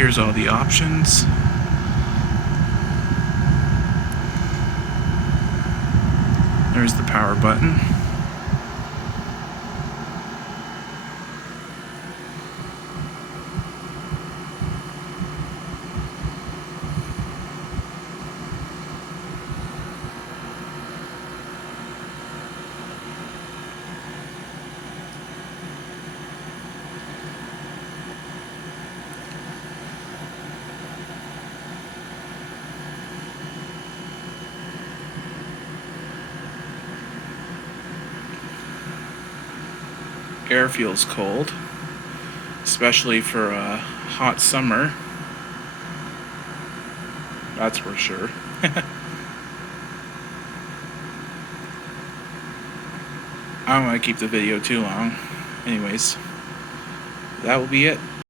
Here's all the options. There's the power button. Air feels cold, especially for a hot summer. That's for sure. I don't want to keep the video too long. Anyways, that will be it.